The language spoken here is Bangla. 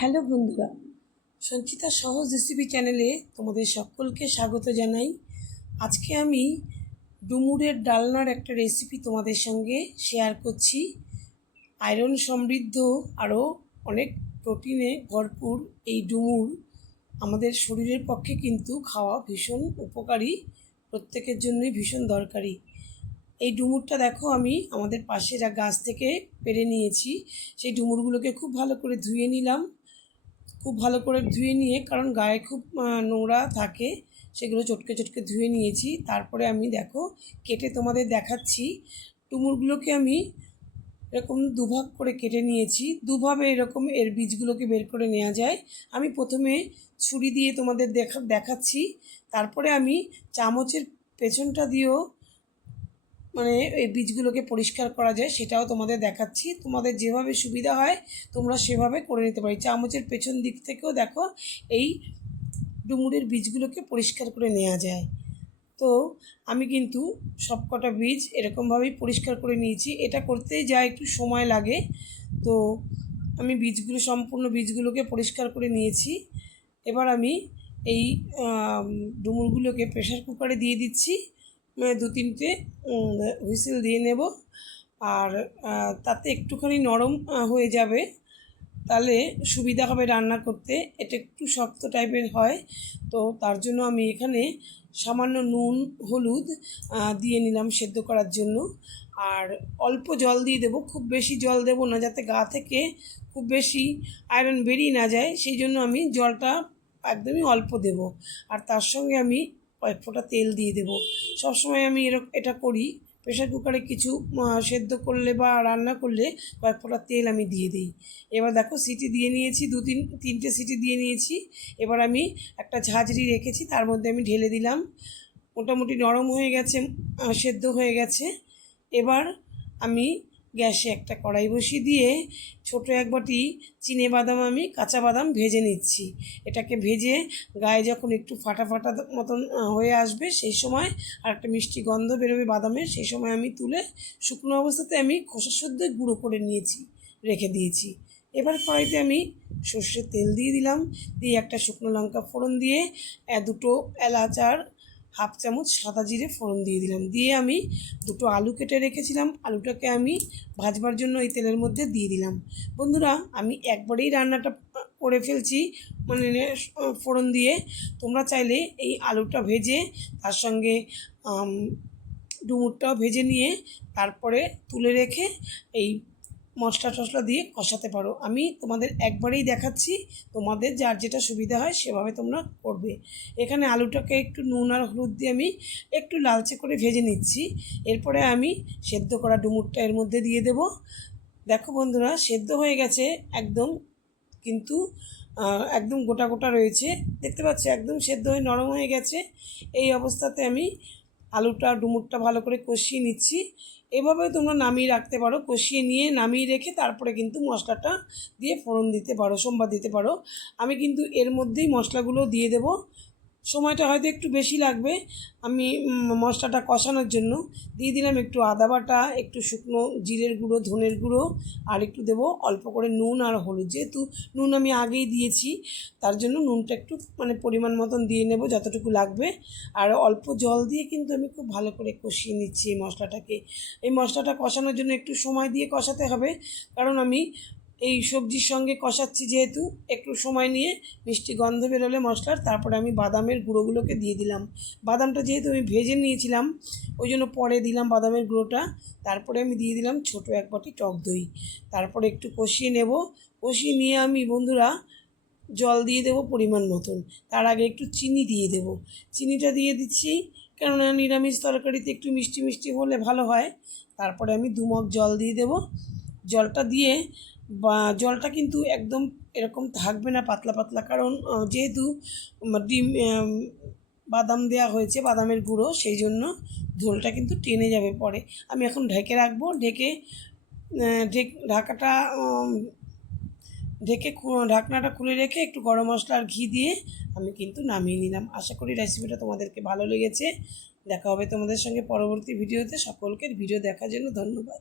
হ্যালো বন্ধুরা, সঞ্চিতা সহজ রেসিপি চ্যানেলে তোমাদের সকলকে স্বাগত জানাই। আজকে আমি ডুমুরের ডালনার একটা রেসিপি তোমাদের সঙ্গে শেয়ার করছি। আয়রন সমৃদ্ধ আরও অনেক প্রোটিনে ভরপুর এই ডুমুর আমাদের শরীরের পক্ষে কিন্তু খাওয়া ভীষণ উপকারী, প্রত্যেকের জন্যই ভীষণ দরকারি। এই ডুমুরটা দেখো আমি আমাদের পাশের এক গাছ থেকে পেড়ে নিয়েছি। সেই ডুমুরগুলোকে খুব ভালো করে ধুয়ে নিলাম। খুব ভালো করে ধুয়ে নিয়ে, কারণ গায়ে খুব নোংরা থাকে, সেগুলো চটকে চটকে ধুয়ে নিয়েছি। তারপরে আমি দেখো কেটে তোমাদের দেখাচ্ছি। ডুমুরগুলোকে আমি এরকম দুভাগ করে কেটে নিয়েছি। দুভাবে এরকম এর বীজগুলোকে বের করে নেওয়া যায়। আমি প্রথমে ছুরি দিয়ে তোমাদের দেখাচ্ছি, তারপরে আমি চামচের পেছনটা দিয়েও এই বীজগুলোকে পরিষ্কার করা যায় সেটাও তোমাদের দেখাচ্ছি। তোমাদের যেভাবে সুবিধা হয় তোমরা সেভাবে করে নিতে পারি। চামচের পেছন দিক থেকেও দেখো এই ডুমুরের বীজগুলোকে পরিষ্কার করে নেওয়া যায়। তো আমি কিন্তু সবকটা বীজ এরকমভাবেই পরিষ্কার করে নিয়েছি। এটা করতেই যা একটু সময় লাগে। তো আমি সম্পূর্ণ বীজগুলোকে পরিষ্কার করে নিয়েছি। এবার আমি এই ডুমুরগুলোকে প্রেশার কুকারে দিয়ে দিচ্ছি। 2-3টে হুইসেল দিয়ে নেব। আর তাতে একটুখানি নরম হয়ে যাবে, তাহলে সুবিধা হবে রান্না করতে। এটা একটু শক্ত টাইপের হয়, তো তার জন্য আমি এখানে সামান্য নুন হলুদ দিয়ে নিলাম সেদ্ধ করার জন্য। আর অল্প জল দিয়ে দেবো, খুব বেশি জল দেবো না, যাতে গা থেকে খুব বেশি আয়রন বেরিয়ে না যায়। সেই জন্য আমি জলটা একদমই অল্প দেব। আর তার সঙ্গে আমি কয়েক ফোঁটা তেল দিয়ে দেবো। সবসময় আমি এটা করি, প্রেশার কুকারে কিছু সেদ্ধ করলে বা রান্না করলে কয়েক ফোঁটা তেল আমি দিয়ে দিই। এবার দেখো সিটি দিয়ে নিয়েছি, 2-3টে সিটি দিয়ে নিয়েছি। এবার আমি একটা ঝাঁঝরি রেখেছি, তার মধ্যে আমি ঢেলে দিলাম। মোটামুটি নরম হয়ে গেছে, সেদ্ধ হয়ে গেছে। এবার আমি গ্যাসে একটা কড়াই বসিয়ে দিয়ে ছোট এক বাটি চিনেবাদাম, আমি কাঁচা বাদাম ভেজে নিচ্ছি। এটাকে ভেজে গায়ে যখন একটু ফাটা ফাটা মতন হয়ে আসবে, সেই সময় আর একটা মিষ্টি গন্ধ বেরোবে বাদামের, সেই সময় আমি তুলে শুকনো অবস্থাতে আমি খোসা সদ্য গুঁড়ো করে নিয়েছি, রেখে দিয়েছি। এবার কড়াইতে আমি সর্ষের তেল দিয়ে দিলাম, দিয়ে একটা শুকনো লঙ্কা ফোড়ন দিয়ে 2টো এলাচ আর হাফ চামচ সাদা জিরে ফোড়ন দিয়ে দিলাম। দিয়ে আমি 2টো আলু কেটে রেখেছিলাম, আলুটাকে আমি ভাজবার জন্য এই তেলের মধ্যে দিয়ে দিলাম। বন্ধুরা, আমি একবারেই রান্নাটা করে ফেলছি, ফোড়ন দিয়ে। তোমরা চাইলে এই আলুটা ভেজে তার সঙ্গে ডুমুরটাও ভেজে নিয়ে তারপরে তুলে রেখে এই মশলা টশলা দিয়ে কষাতে পারো। আমি তোমাদের একবারেই দেখাচ্ছি, তোমাদের যার যেটা সুবিধা হয় সেভাবে তোমরা করবে। এখানে আলুটাকে একটু নুন আর হলুদ দিয়ে আমি একটু লালচে করে ভেজে নিচ্ছি। এরপরে আমি সেদ্ধ করা ডুমুরটা এর মধ্যে দিয়ে দেব। দেখো বন্ধুরা, সেদ্ধ হয়ে গেছে একদম, কিন্তু একদম গোটা গোটা রয়েছে, দেখতে পাচ্ছি একদম সেদ্ধ হয়ে নরম হয়ে গেছে। এই অবস্থাতে আমি আলুটা ডুমুরটা ভালো করে কষিয়ে নিচ্ছি। এভাবে তোমরা নামিয়ে রাখতে পারো, কষিয়ে নিয়ে নামিয়ে রেখে তারপরে কিন্তু মশলাটা দিয়ে ফোড়ন দিতে পারো, সম্বাদ দিতে পারো। আমি কিন্তু এর মধ্যেই মশলাগুলো দিয়ে দেব। সময়টা হয়তো একটু বেশি লাগবে। আমি মশলাটা কষানোর জন্য দিয়ে দিলাম একটু আদা বাটা, একটু শুকনো জিরের গুঁড়ো, ধনের গুঁড়ো, আর একটু দেবো অল্প করে নুন আর হলুদ। যেহেতু নুন আমি আগেই দিয়েছি, তার জন্য নুনটা একটু পরিমাণ মতন দিয়ে নেব, যতটুকু লাগবে। আর অল্প জল দিয়ে কিন্তু আমি খুব ভালো করে কষিয়ে নিচ্ছি এই মশলাটাকে। এই মশলাটা কষানোর জন্য একটু সময় দিয়ে কষাতে হবে, কারণ আমি এই সবজির সঙ্গে কষাচ্ছি, যেহেতু একটু সময় নিয়ে মিষ্টি গন্ধ বেরোলে মশলার, তারপরে আমি বাদামের গুঁড়োগুলোকে দিয়ে দিলাম। বাদামটা যেহেতু আমি ভেজে নিয়েছিলাম, ওই জন্য পরে দিলাম বাদামের গুঁড়োটা। তারপরে আমি দিয়ে দিলাম ছোট এক বাটি টক দই। তারপরে একটু কষিয়ে নেব। কষিয়ে নিয়ে আমি বন্ধুরা জল দিয়ে দেবো পরিমাণ মতন। তার আগে একটু চিনি দিয়ে দেব। চিনিটা দিয়ে দিচ্ছি কেননা নিরামিষ তরকারিতে একটু মিষ্টি মিষ্টি হলে ভালো হয়। তারপরে আমি 2 মগ জল দিয়ে দেব। জলটা দিয়ে জলটা কিন্তু একদম এরকম থাকবে না পাতলা পাতলা, কারণ যেহেতু ডিম বাদাম দেওয়া হয়েছে, বাদামের গুঁড়ো, সেই জন্য ঝোলটা কিন্তু টেনে যাবে পরে। আমি এখন ঢেকে রাখবো। ঢাকনাটা খুলে রেখে একটু গরম মশলা আর ঘি দিয়ে আমি কিন্তু নামিয়ে নিলাম। আশা করি রেসিপিটা তোমাদেরকে ভালো লেগেছে। দেখা হবে তোমাদের সঙ্গে পরবর্তী ভিডিওতে। সকলকে ভিডিও দেখার জন্য ধন্যবাদ।